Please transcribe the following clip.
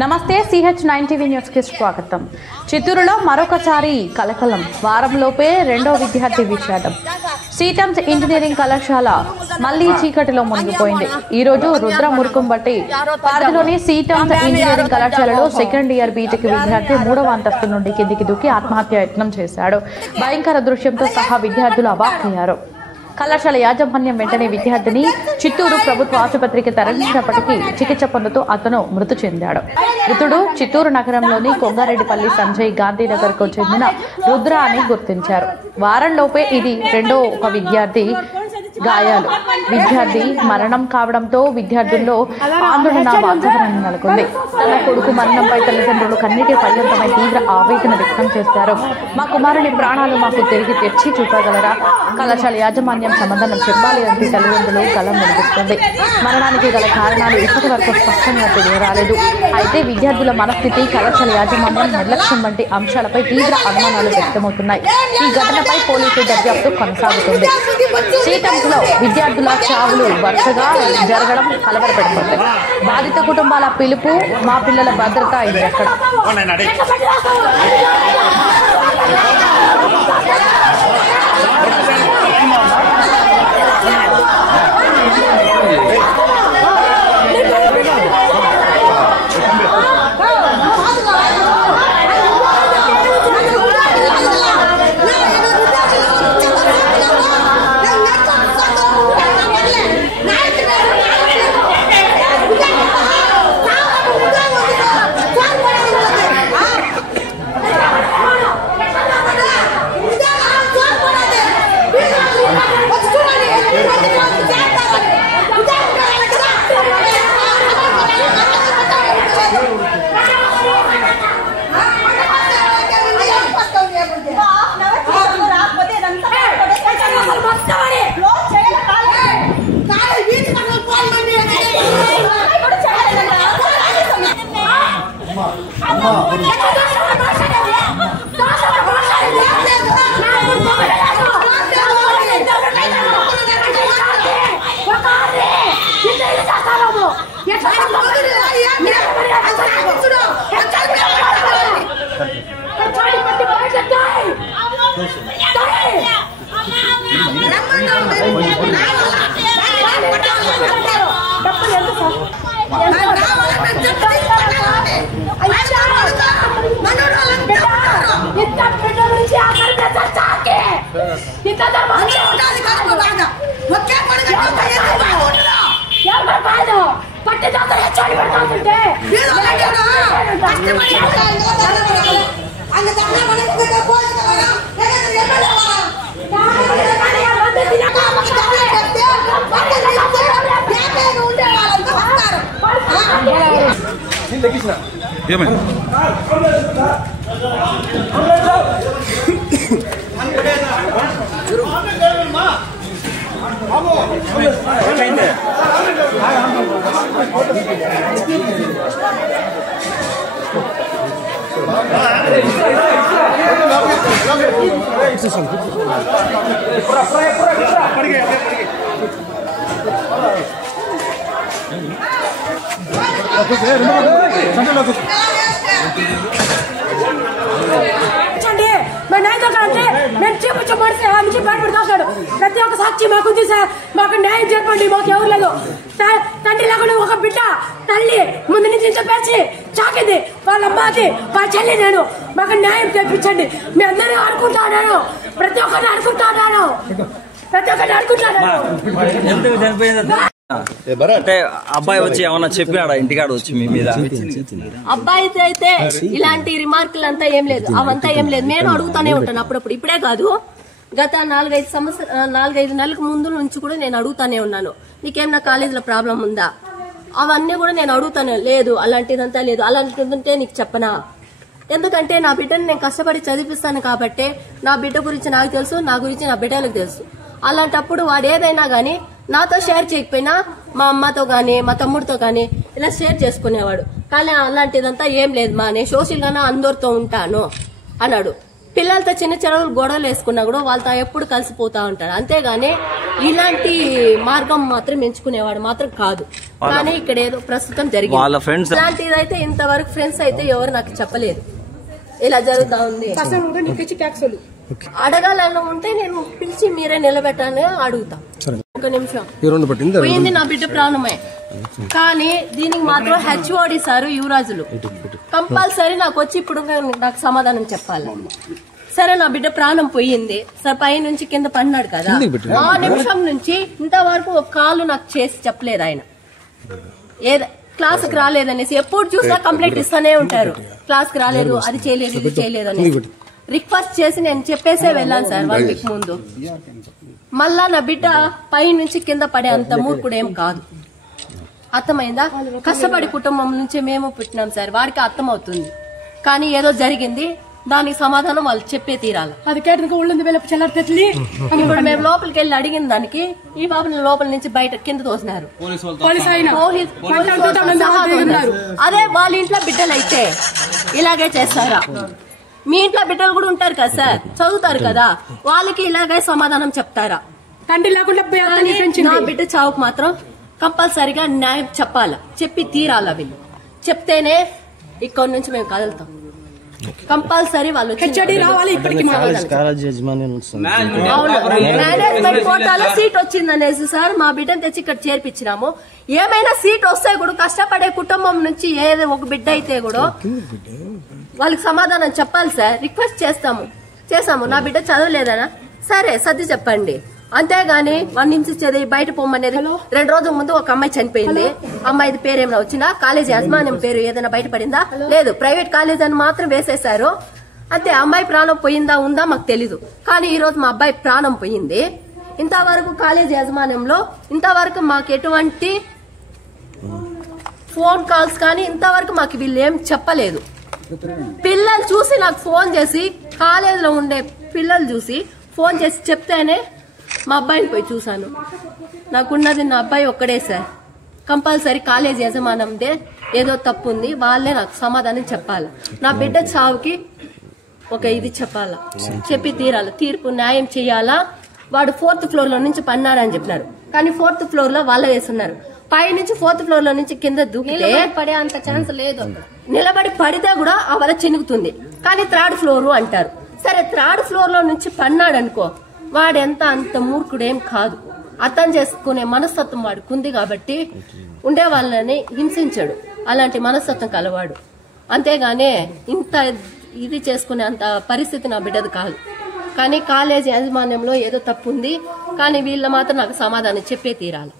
నమస్తే CH9 TV news కి స్వాగతం. చిత్తూరులో మరొకసారి కలకలం. వారంలోపే రెండో విద్యార్థి విషాదం. సీటమ్స్ ఇంజనీరింగ్ కళాశాల మళ్లీ చీకటిలో మునిగిపోయింది. ఈ రోజు రుద్ర మురుకుంబట్టి పార్కులోని సీటమ్స్ ఇంజనీరింగ్ కళాశాలలో సెకండ్ ఇయర్ బీటెక్ విద్యార్థి 3వ అంతస్తు నుండి కిందికి దూకి ఆత్మహత్య యత్నం చేశాడు. భయంకర దృశ్యంతో సహా విద్యార్థులు అవాక్కయ్యారు. కళాశాల యాజమాన్యం వెంటనే విద్యార్థిని చిత్తూరు ప్రభుత్వ ఆసుపత్రికి తరలించినప్పటికీ చికిత్స పొందుతూ అతను మృతి చెందాడు. మృతుడు చిత్తూరు నగరంలోని కొంగారెడ్డిపల్లి సంజయ్ గాంధీనగర్కు చెందిన రుద్ర అని గుర్తించారు. వారంలోపే ఇది రెండో ఒక విద్యార్థి గాయాలు. విద్యార్థి మరణం కావడంతో విద్యార్థుల్లో ఆందోళన వాతావరణం నెలకొంది. తన కొడుకు మరణంపై తల్లిదండ్రులు కన్నీటి పర్యంతమై తీవ్ర ఆవేదన వ్యక్తం చేశారు. మా కుమారుని ప్రాణాలు మాకు తిరిగి తెచ్చి చూపగలరా? కళాశాల యాజమాన్యం సమాధానం చెప్పాలి అంటూ తల్లిదండ్రులు కలం వెలిగిస్తుంది. మరణానికి గల కారణాలు ఇప్పటి వరకు స్పష్టంగా తెలియరాలేదు. అయితే విద్యార్థుల మనస్థితి, కళాశాల యాజమాన్యం నిర్లక్ష్యం వంటి అంశాలపై తీవ్ర అనుమానాలు వ్యక్తమవుతున్నాయి. ఈ ఘటనపై పోలీసు దర్యాప్తు కొనసాగుతుంది. సీటంలో విద్యార్థుల చావులు వరుసగా జరగడం కలవరపెడుతుంది. బాధిత కుటుంబాల పిలుపు, మా పిల్లల భద్రత ఇది ఎక్కడ? ప్రతి ఒక్క సాక్షి మాకుంది సార్. మాకు న్యాయం చెప్పండి. మాకు ఎవరు లేదు. తండ్రి లేకుండా ఒక బిడ్డ తల్లి ముందు నుంచి చెప్పేసి చాకింది. వాళ్ళ అమ్మకి వాళ్ళ చెల్లి నేను. మాకు న్యాయం తెప్పించండి. మీ అందరూ అనుకుంటున్నాను. ప్రతి ఒక్కరిని అనుకుంటున్నాను. అంటే అబ్బాయి వచ్చి ఏమన్నా చెప్పినాడా ఇంటికాడ వచ్చి మీ మీద? అబ్బాయి అయితే ఇలాంటి రిమార్కులు అంతా ఏం లేదు. అవంతా ఏం లేదు. నేను అడుగుతానే ఉంటాను అప్పుడప్పుడు. ఇప్పుడే కాదు, గత 4-5 నెలలకు ముందు నుంచి కూడా నేను అడుగుతానే ఉన్నాను. నీకేమన్నా కాలేజీలో ప్రాబ్లం ఉందా? అవన్నీ కూడా నేను అడుగుతానే. లేదు, అలాంటిదంతా లేదు. అలాంటిదంటే నీకు చెప్పనా? ఎందుకంటే నా బిడ్డను నేను కష్టపడి చదివిస్తాను కాబట్టి నా బిడ్డ గురించి నాకు తెలుసు, నా గురించి నా బిడ్డలకు తెలుసు. అలాంటప్పుడు వాడు ఏదైనా గానీ నాతో షేర్ చేయకపోయినా మా అమ్మతో గానీ మా తమ్ముడితో గానీ ఇలా షేర్ చేసుకునేవాడు. కానీ అలాంటిదంతా ఏం లేదు మా, నేను సోషల్ గానే అందరితో ఉంటాను అన్నాడు. పిల్లలతో చిన్న చిన్న గొడవలు వేసుకున్నా కూడా వాళ్ళతో ఎప్పుడు కలిసిపోతా ఉంటారు. అంతేగాని ఇలాంటి మార్గం మాత్రం ఎంచుకునేవాడు మాత్రం కాదు. కానీ ఇక్కడ ఏదో ప్రస్తుతం జరిగింది. ఇలాంటిదైతే ఇంతవరకు ఫ్రెండ్స్ అయితే ఎవరు నాకు చెప్పలేదు ఇలా జరుగుతా ఉంది. అడగాలని ఉంటే నేను పిలిచి మీరే నిలబెట్టాలని అడుగుతా. ఒక నిమిషం పోయింది నా బిడ్డ ప్రాణమే. కానీ దీనికి మాత్రం హెచ్ఓడి సార్ యువరాజులు కంపల్సరీ నాకు వచ్చి ఇప్పుడు నాకు సమాధానం చెప్పాలి. సరే నా బిడ్డ ప్రాణం పోయింది సార్, పై నుంచి కింద పడినాడు కదా, ఆ నిమిషం నుంచి ఇంతవరకు ఒక కాలు నాకు చేసి చెప్పలేదు ఆయన. క్లాస్కి రాలేదనేసి ఎప్పుడు చూసినా కంప్లైంట్ ఇస్తానే ఉంటారు. క్లాస్కి రాలేదు, అది చేయలేదు, ఇది చేయలేదు అని రిక్వెస్ట్ చేసి నేను చెప్పేసే వెళ్ళాను సార్ 1 వీక్ ముందు. మళ్ళా నా బిడ్డ పై నుంచి కింద పడే అంత మూర్ఖుడేం కాదు. అర్థమైందా? కష్టపడి కుటుంబం నుంచి మేము పుట్టినాం సార్, వాడికి అర్థమవుతుంది. కానీ ఏదో జరిగింది, దానికి సమాధానం వాళ్ళు చెప్పే తీరాలి. ఇప్పుడు మేము లోపలికి వెళ్ళి అడిగిన దానికి ఈ బాబుని లోపల నుంచి బయట కింద తోసినారు. అదే వాళ్ళ ఇంట్లో బిడ్డలు అయితే ఇలాగే చేస్తారా? మీ ఇంట్లో బిడ్డలు కూడా ఉంటారు కదా సార్, చదువుతారు కదా, వాళ్ళకి ఇలాగే సమాధానం చెప్తారా? తండ్రి లేకుండా నా బిడ్డ చావుకు మాత్రం కంపల్సరిగా న్యాయం చెప్పాలా, చెప్పి తీరాలా. వీళ్ళు చెప్తేనే ఇక్కడ నుంచి మేము కదులుతాం. కంపల్సరీ వాళ్ళు మేనేజ్మెంట్ కోటాలో సీట్ వచ్చిందనేసి సార్ మా బిడ్డను తెచ్చి ఇక్కడ చేర్పించినాము. ఏమైనా సీట్ వస్తే కూడా కష్టపడే కుటుంబం నుంచి ఏదో ఒక బిడ్డ అయితే కూడా వాళ్ళకి సమాధానం చెప్పాలి సార్. రిక్వెస్ట్ చేస్తాము నా బిడ్డ చదవలేదనా, సరే సర్ది చెప్పండి. అంతేగాని 1 నుంచి చదివి బయట పోమనేది. 2 రోజుల ముందు ఒక అమ్మాయి చనిపోయింది. అమ్మాయి పేరు ఏమైనా వచ్చిందా? కాలేజీ యాజమాన్యం పేరు ఏదైనా బయటపడిందా? లేదు, ప్రైవేట్ కాలేజ్ అని మాత్రం వేసేశారు అంతే. అమ్మాయి ప్రాణం పోయిందా ఉందా మాకు తెలీదు. కానీ ఈ రోజు మా అబ్బాయి ప్రాణం పోయింది. ఇంతవరకు కాలేజ్ యాజమాన్యంలో ఇంతవరకు మాకు ఎటువంటి ఫోన్ కాల్స్ కానీ ఇంతవరకు మాకు వీళ్ళు ఏం చెప్పలేదు. పిల్లలు చూసి నాకు ఫోన్ చేసి, కాలేజీలో ఉండే పిల్లలు చూసి ఫోన్ చేసి చెప్తేనే మా అబ్బాయిని పోయి చూశాను. నాకున్నది నా అబ్బాయి ఒక్కడే సార్. కంపల్సరీ కాలేజ్ యజమానందే ఏదో తప్పు ఉంది, వాళ్ళే నాకు సమాధానం చెప్పాలి. నా బిడ్డ చావుకి ఒక ఇది చెప్పాలా, చెప్పి తీరాలి. తీర్పు న్యాయం చేయాలా. వాడు 4th ఫ్లోర్ లో నుంచి పన్నాడని చెప్పినారు, కానీ 4th ఫ్లోర్ లో వాళ్ళ వేస్తున్నారు. పై నుంచి 4th ఫ్లోర్ లో నుంచి కింద దూకితే పడే అంత ఛాన్స్ లేదు. నిలబడి పడితే కూడా ఆ వల చినుగుతుంది. కానీ 3rd ఫ్లోర్ అంటారు. సరే 3rd ఫ్లోర్ లో నుంచి పన్నాడు అనుకో, వాడెంత అంత మూర్ఖుడేం కాదు. అర్థం చేసుకునే మనస్తత్వం వాడికి ఉంది కాబట్టి ఉండే వాళ్ళని హింసించాడు. అలాంటి మనస్తత్వం కలవాడు. అంతేగానే ఇంత ఇది చేసుకునే అంత పరిస్థితి నా బిడ్డది కాదు. కానీ కాలేజీ యాజమాన్యంలో ఏదో తప్పు ఉంది. కానీ వీళ్ళ మాత్రం నాకు సమాధానం చెప్పే తీరాలి.